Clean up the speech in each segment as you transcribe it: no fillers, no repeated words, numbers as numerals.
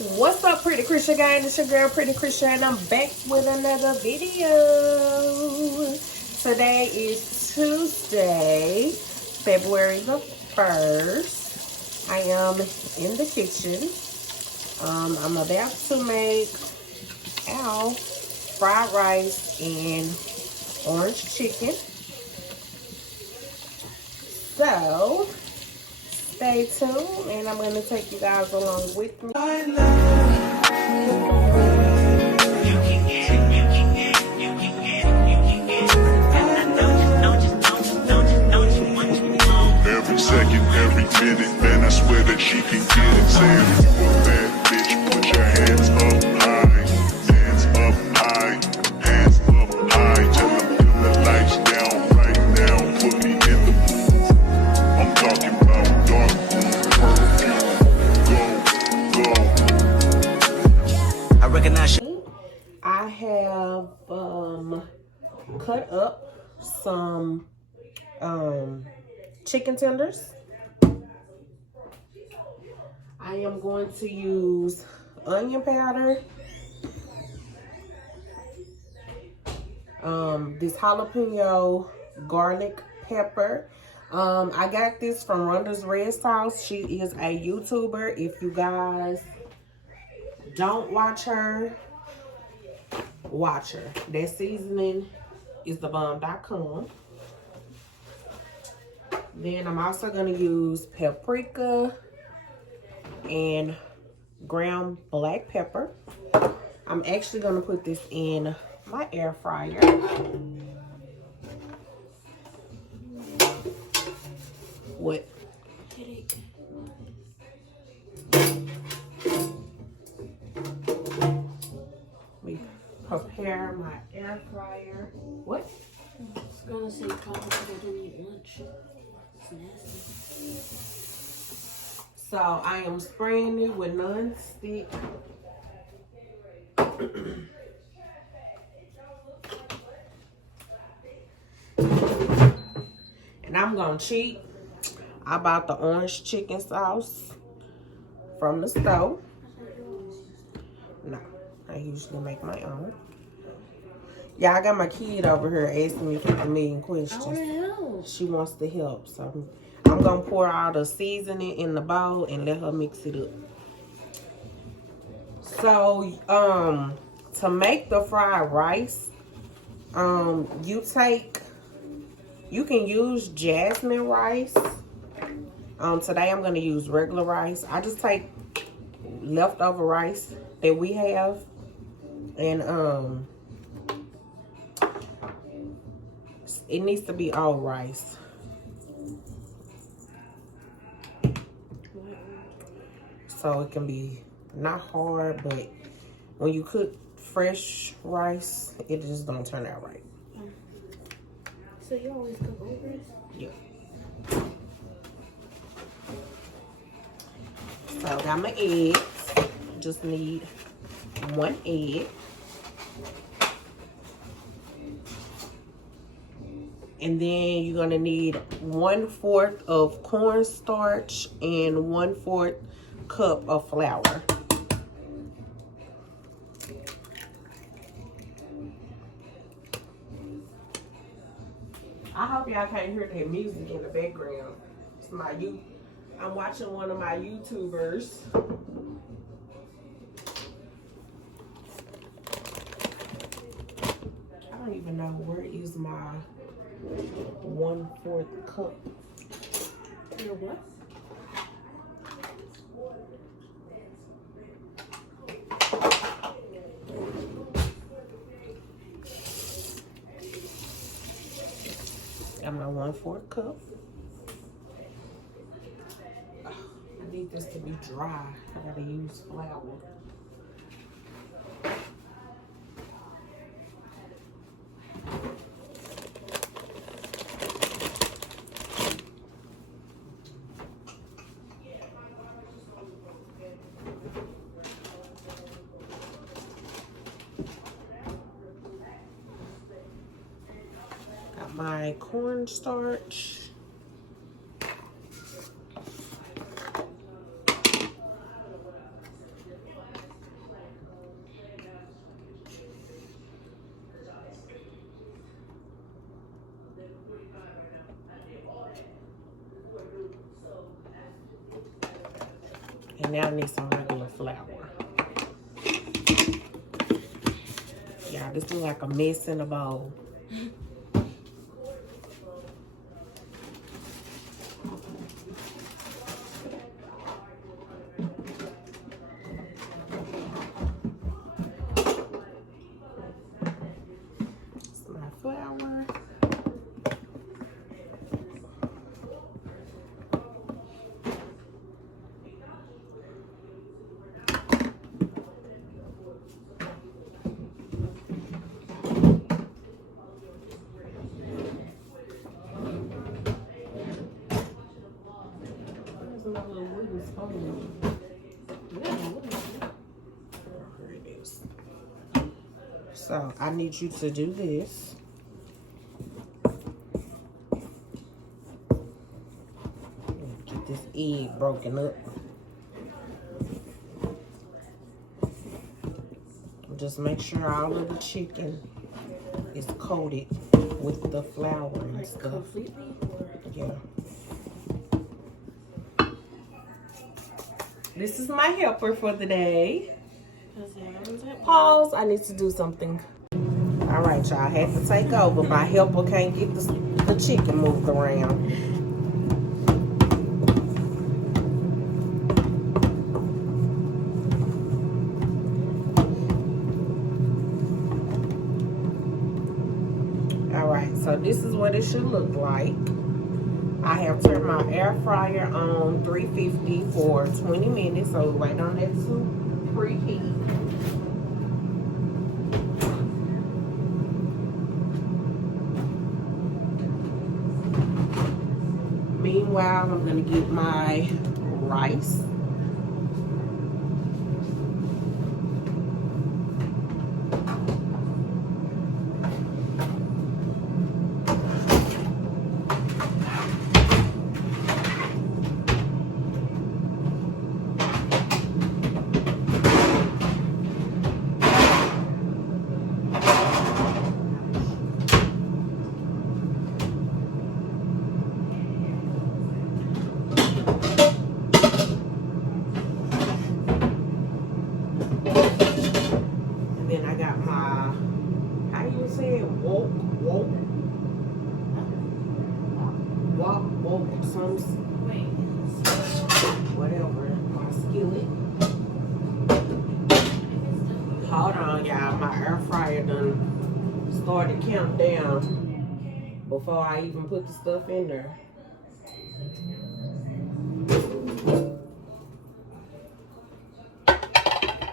What's up, Pretty Christian gang? It's your girl, Pretty Christian, and I'm back with another video. Today is Tuesday, February the 1st. I am in the kitchen. I'm about to make fried rice and orange chicken. So stay tuned, and I'm going to take you guys along with me. Every second, every minute, man, I swear that she can get it. Saying you a bad bitch, put your hands up high, hands up high, hands up high. Tell them dim the lights down right now, put me in the mood. I'm talking about dark room perfume. Go, go. I recognize you. I have cut up some chicken tenders. I am going to use onion powder, this jalapeno garlic pepper. I got this from Rhonda's Red Sauce. She is a YouTuber. If you guys don't watch her, watch her. That seasoning is thebomb.com. Then I'm also going to use paprika and ground black pepper. I'm actually going to put this in my air fryer. What? We prepare my air fryer. What? I was gonna say probably because I didn't eat lunch. It's nasty. So I am spraying it with non-stick. And I'm gonna cheat. I bought the orange chicken sauce from the store. No, I usually make my own. Yeah, I got my kid over here asking me 50 million questions. I want to help. She wants to help, so I'm gonna pour all the seasoning in the bowl and let her mix it up. So, to make the fried rice, you can use jasmine rice. Today I'm gonna use regular rice. I just take leftover rice that we have, and it needs to be all rice. So it can be not hard, but when you cook fresh rice, it just don't turn out right. So you always cook over? Yeah. So I got my eggs. Just need 1 egg. And then you're gonna need 1/4 of cornstarch and 1/4 cup of flour. I hope y'all can't hear that music in the background. It's I'm watching one of my YouTubers. I don't even know where is my 1/4 cup. Your what? Got my 1/4 cup. I need this to be dry. I gotta use flour. Got my cornstarch. now I need some regular flour. Yeah, this looks like a mess in a bowl. It's my flour. So I need you to do this. Get this egg broken up. Just make sure all of the chicken is coated with the flour and stuff. Completely? Yeah. This is my helper for the day. Pause. I need to do something. All right, y'all. I had to take over. My helper can't get the chicken moved around. All right, so this is what it should look like. I have turned my air fryer on 350 for 20 minutes, so wait on that to preheat. Meanwhile, I'm gonna get my rice. Whatever, my skillet. Hold on, y'all. My air fryer done started count down before I even put the stuff in there.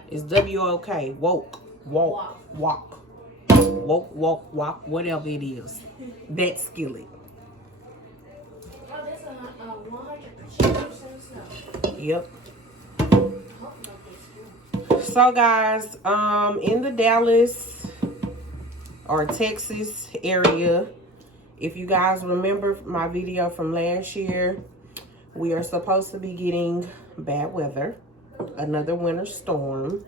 It's W-O-K. Woke. Walk. Walk. Woke, walk, walk, whatever it is. That skillet. Oh, that's a 100% stuff. Yep. So guys, in the Dallas or Texas area, if you guys remember my video from last year, we are supposed to be getting bad weather. Another winter storm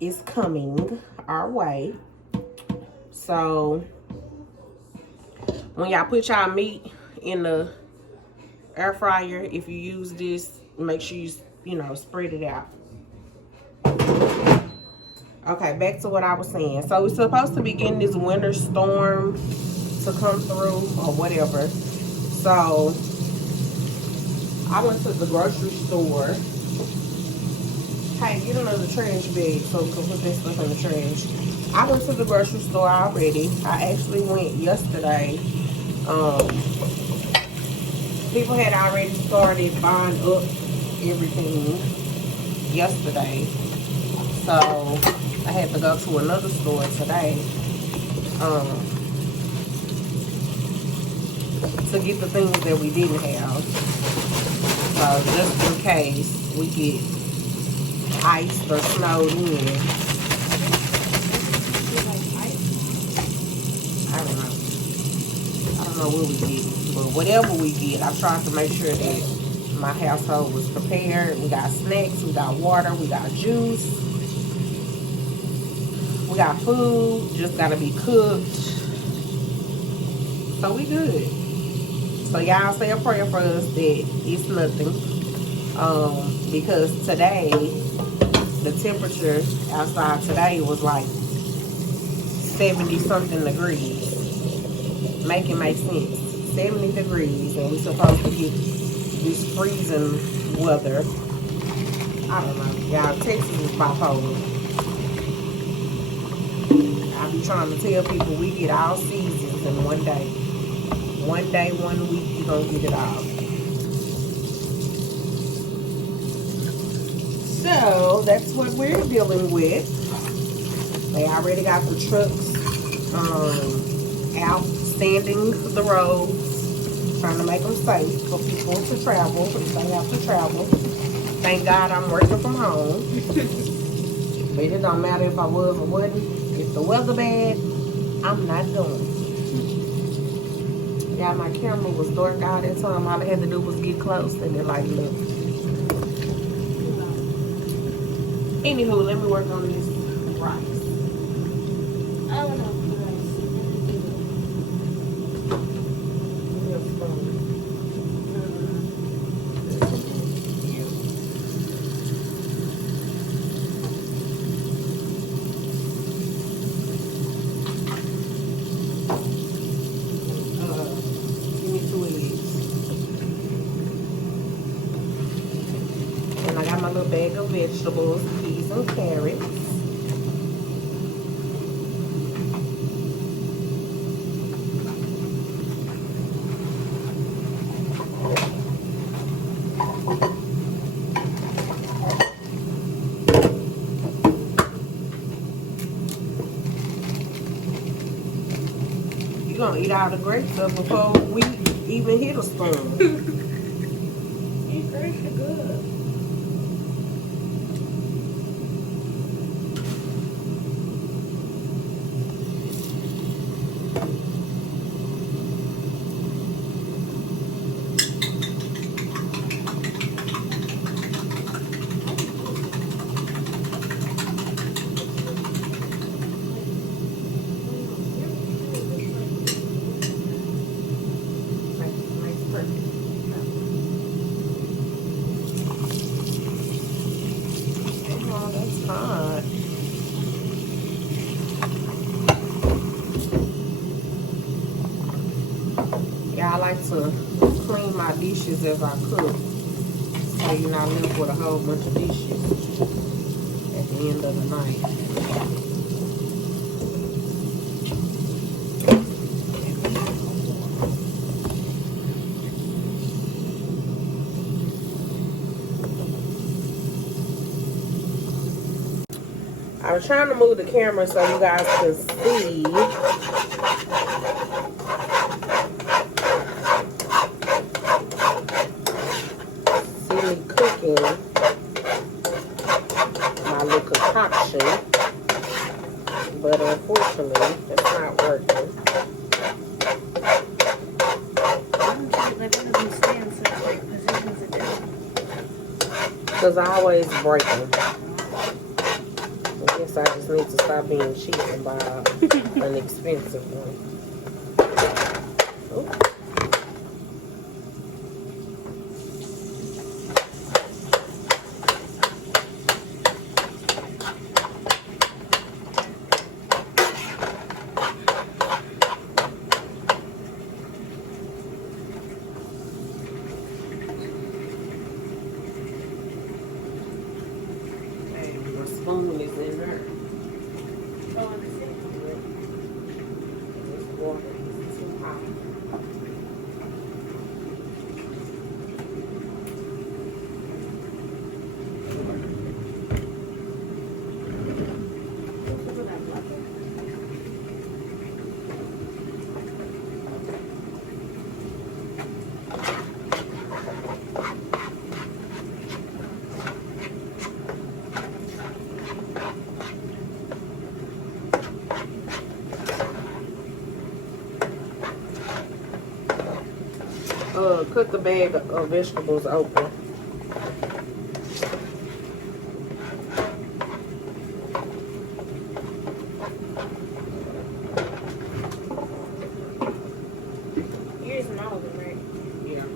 is coming our way. So when y'all put y'all meat in the air fryer, if you use this, make sure you know, spread it out. Okay, back to what I was saying. So we're supposed to be getting this winter storm to come through or whatever. So I went to the grocery store. Hey, get another trash bag so we can put that stuff in the trash. I went to the grocery store already. I actually went yesterday. People had already started buying up everything yesterday. So I had to go to another store today to get the things that we didn't have. So just in case we get iced or snowed in. I don't know what we get, but whatever we get, I tried to make sure that my household was prepared. We got snacks, we got water, we got juice, we got food, just gotta be cooked. So we good. So y'all say a prayer for us that it's nothing. Because today, the temperature outside today was like 70 something degrees. Make it make sense. 70 degrees, and we're supposed to get this freezing weather. I don't know. Y'all, Texas is bipolar. I be trying to tell people we get all seasons in one day. One day, 1 week, you're going to get it all. So, that's what we're dealing with. They already got the trucks out, standing the roads, trying to make them safe for people to travel, if they have to travel. Thank God I'm working from home. But it don't matter if I was or wasn't. If the weather bad, I'm not doing it. Yeah, my camera was dark all that time. All I had to do was get close and it like look. Anywho, let me work on this rice. I don't know. Give me 2 eggs. And I got my little bag of vegetables, peas and carrots. You're gonna eat all the great stuff before we even hit a storm. These grapes are good. Oh, that's hot. Yeah, I like to clean my dishes as I cook. So you're not left with a whole bunch of dishes at the end of the night. I was trying to move the camera so you guys could see. See me cooking my little concoction. But unfortunately, it's not working. Because I always break them. I guess I just need to stop being cheap and buy an expensive one. Ooh. My spoon is in there. This water is too hot. Cut the bag of vegetables open. Here's an olive, right? Yeah.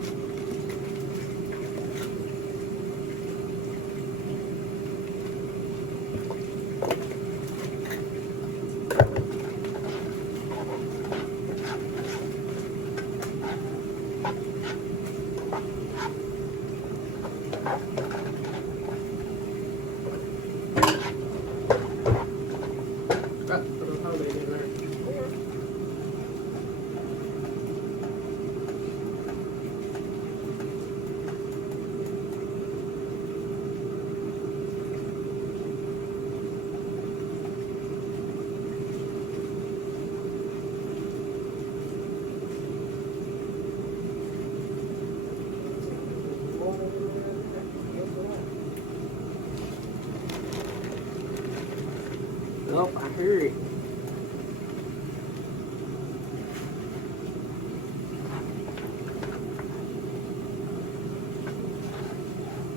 up. I heard it.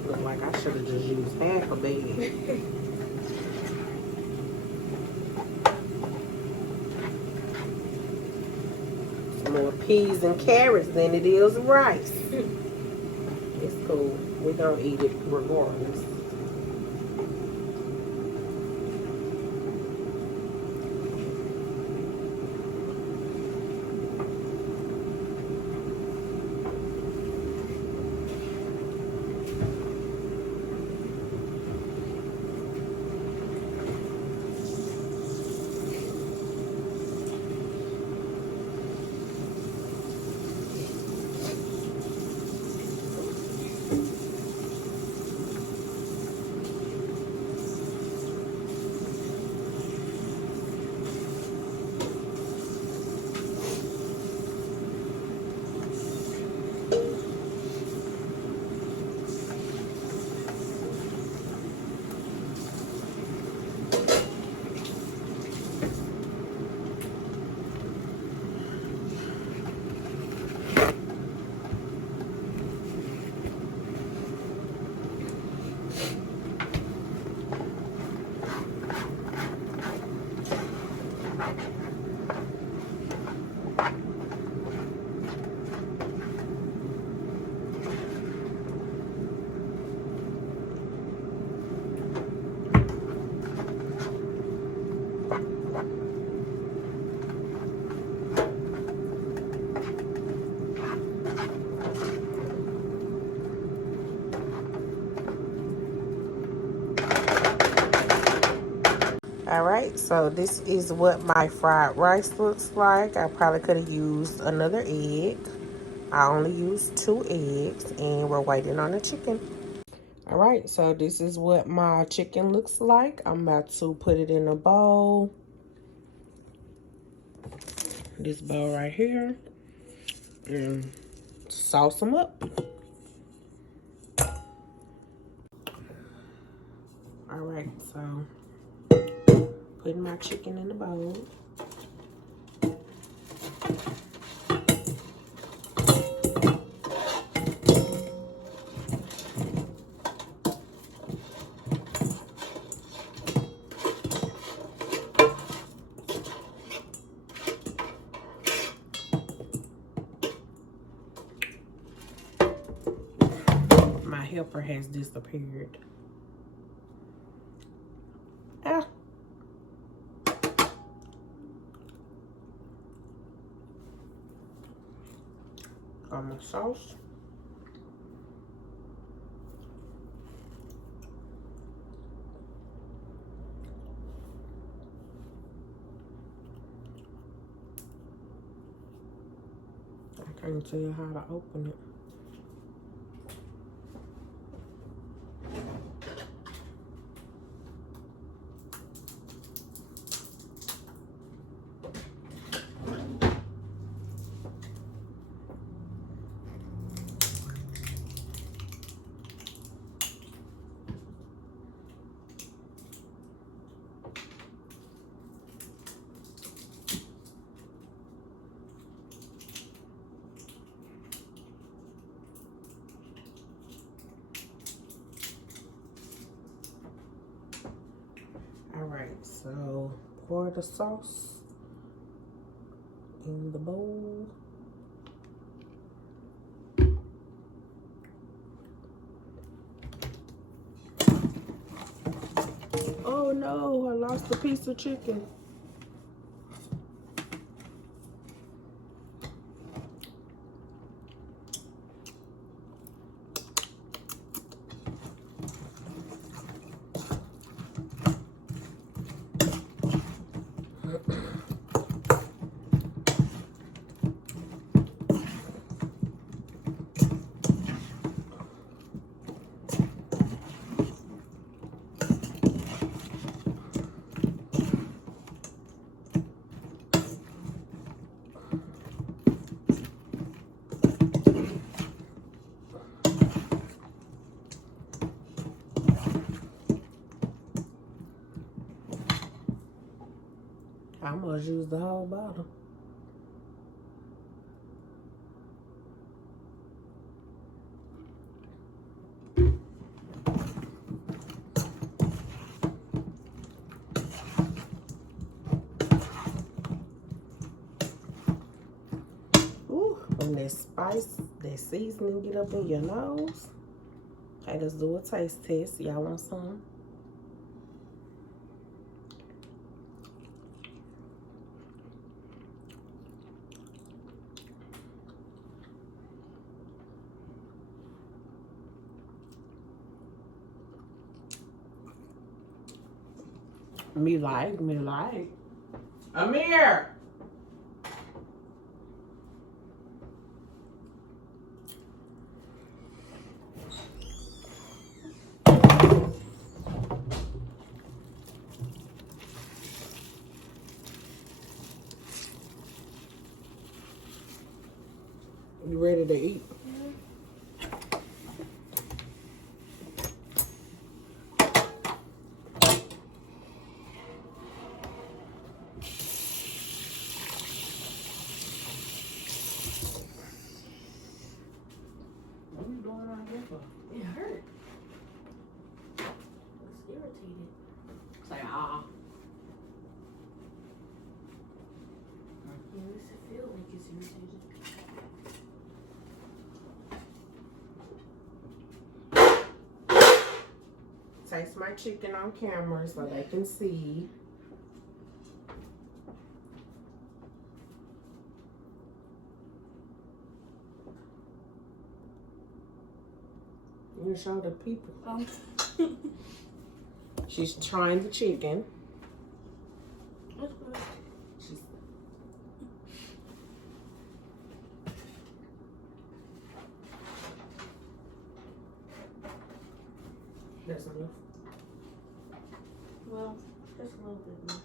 Look like I should have just used half a bag. It's more peas and carrots than it is rice. It's cool. We're gonna eat it regardless. All right, so this is what my fried rice looks like. I probably could have used another egg. I only used 2 eggs, and we're waiting on the chicken. All right, so this is what my chicken looks like. I'm about to put it in a bowl. This bowl right here. And sauce them up. All right, so putting my chicken in the bowl. My helper has disappeared. Ah. Got my sauce. I can't tell you how to open it. All right, so pour the sauce in the bowl. Oh no, I lost a piece of chicken. I must use the whole bottle. Ooh, when that spice, that seasoning get up in your nose. Okay, let's do a taste test. Y'all want some? Me like. Amir! You ready to eat? What are you doing out here for? It hurt. It's irritated. Say ah. At least it feels like it's irritated. Taste my chicken on camera so they can see. You show the people. She's trying the chicken. That's good. She's That's enough. Well, just a little bit more.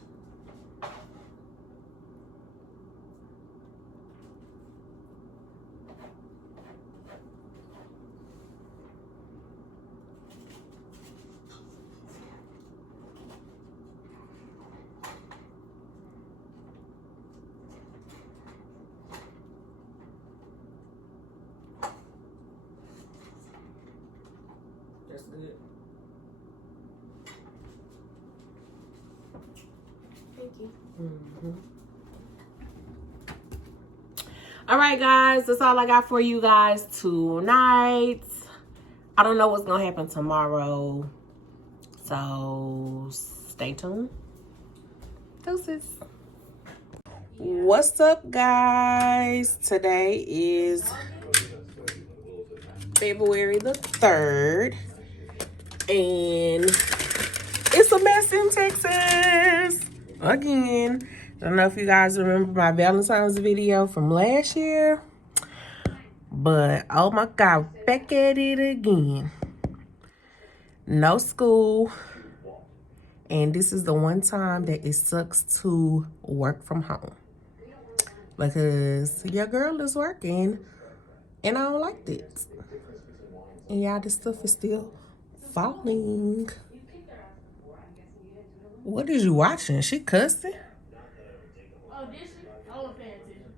That's good. Thank you. All right, guys, that's all I got for you guys tonight. I don't know what's gonna happen tomorrow, so stay tuned. Deuces. What's up, guys? Today is February the 3rd, and it's a mess in Texas again. Don't know if you guys remember my Valentine's video from last year, but oh my God, back at it again. No school, and this is the one time that it sucks to work from home because your girl is working and I don't like this. And y'all, this stuff is still falling. What is you watching? She cussing? Oh, this is... I wasn't paying attention.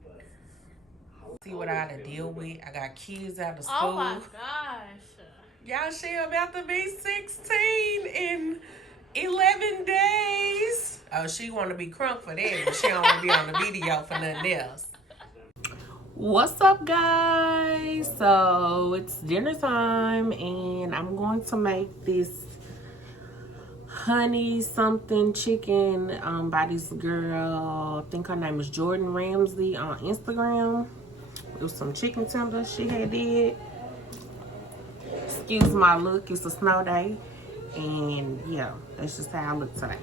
See what I gotta deal with? I got kids out of school. Oh my gosh. Y'all, she about to be 16 in 11 days. Oh, she want to be crunk for that, but she don't want to be on the video for nothing else. What's up, guys? So it's dinner time, and I'm going to make this honey something chicken by this girl. I think her name is Jordan Ramsey on Instagram. It was some chicken tenders she had did. Excuse my look, it's a snow day, and yeah, that's just how I look today.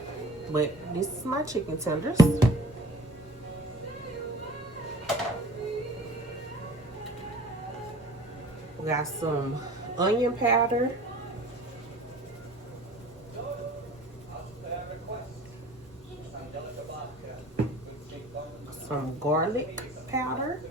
But this is my chicken tenders. We got some onion powder, some garlic powder,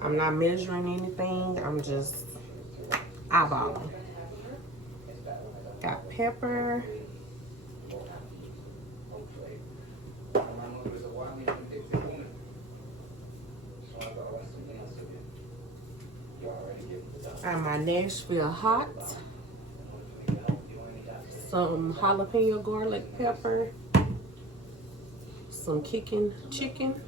I'm not measuring anything, I'm just eyeballing. Got pepper. Got my Nashville hot. Some jalapeno garlic pepper. Some kicking chicken.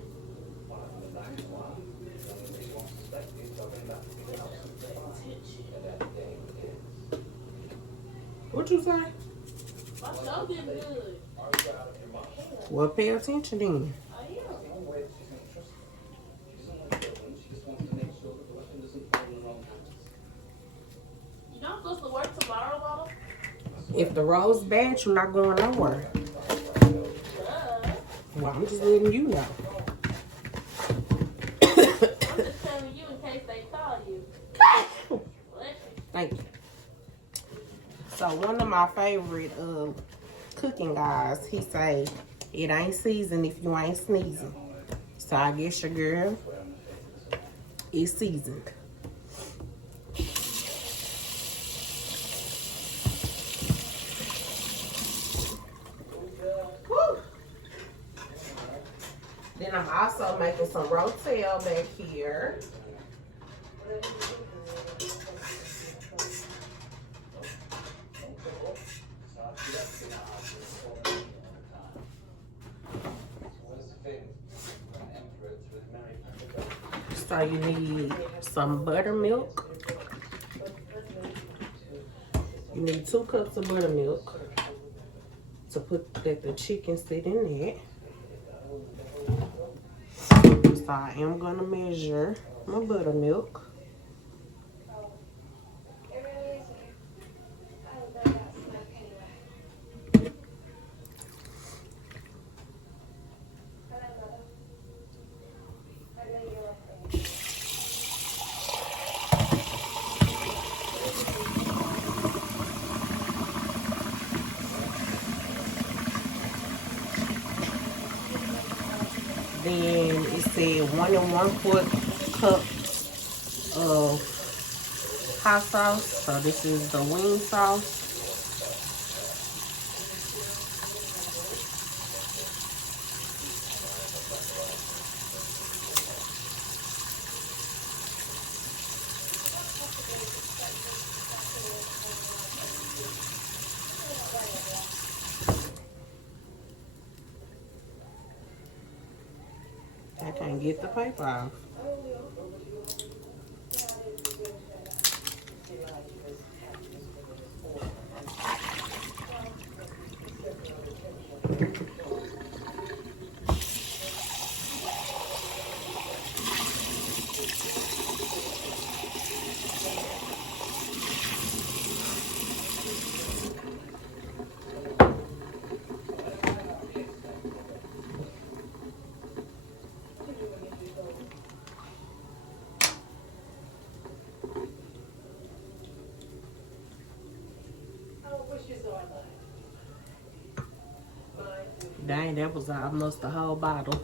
What you say? My stuff been good. Well, pay attention then. You not supposed to work tomorrow, Mama? If the road's bad, you're not going nowhere. Well, I'm just letting you know. I'm just telling you in case they call you. Thank you. So one of my favorite cooking guys, he say, it ain't seasoned if you ain't sneezing. So I guess your girl is seasoned. Whew. Then I'm also making some rotel back here. So you need some buttermilk. You need 2 cups of buttermilk to put that the chicken sit in there. So I am gonna measure my buttermilk. Then it said 1 1/4 cup of hot sauce. So this is the wing sauce. I can't get the paper off. Dang, that was almost the whole bottle.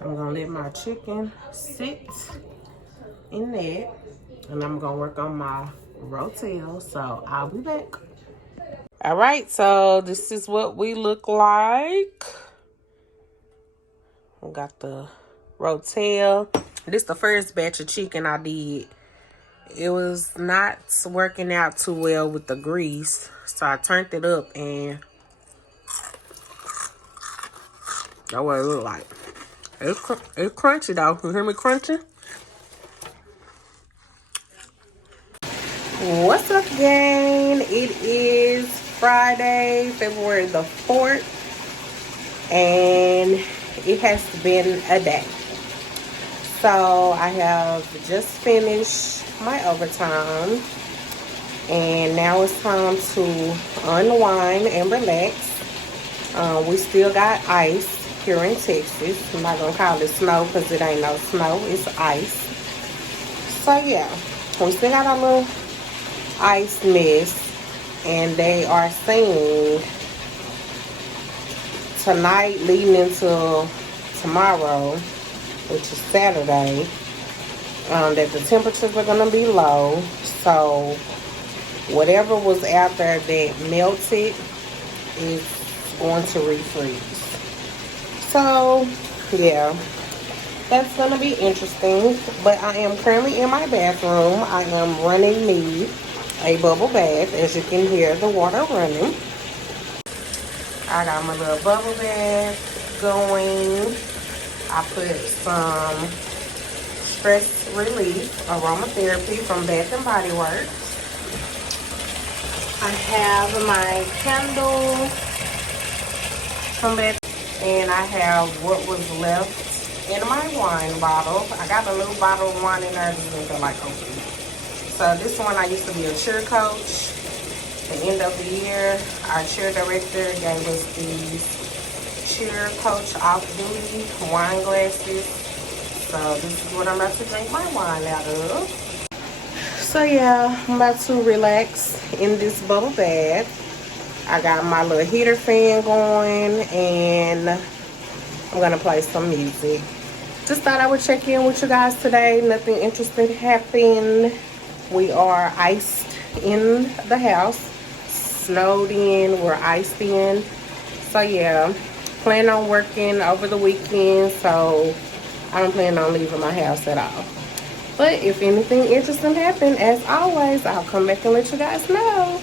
So I'm gonna let my chicken sit in that. And I'm gonna work on my rotel, so I'll be back. All right, so this is what we look like. We got the rotel. This is the first batch of chicken I did. It was not working out too well with the grease, so I turned it up, and that's what it looked like. It's crunchy though. You hear me crunching? What's up, gang? It is Friday, February the 4th, and it has been a day. So I have just finished my overtime, and now it's time to unwind and relax. We still got ice here in Texas. I'm not gonna call it snow because it ain't no snow, it's ice. So yeah, we still got our little ice mist, and they are saying tonight leading into tomorrow, which is Saturday, that the temperatures are going to be low. So whatever was out there that melted is going to refreeze. So yeah, that's going to be interesting. But I am currently in my bathroom. I am running me a bubble bath. As you can hear the water running. I got my little bubble bath going. I put some stress relief aromatherapy from Bath and Body Works. I have my candle from Bath, and I have what was left in my wine bottle. I got a little bottle of wine in there. I just didn't feel like opening it. So this one, I used to be a cheer coach. At the end of the year, our cheer director gave us these cheer coach off-duty wine glasses. So this is what I'm about to drink my wine out of. So yeah, I'm about to relax in this bubble bath. I got my little heater fan going, and I'm gonna play some music. Just thought I would check in with you guys today. Nothing interesting happened. We are iced in the house, snowed in, we're iced in. So yeah, plan on working over the weekend, so I don't plan on leaving my house at all. But if anything interesting happens, as always, I'll come back and let you guys know.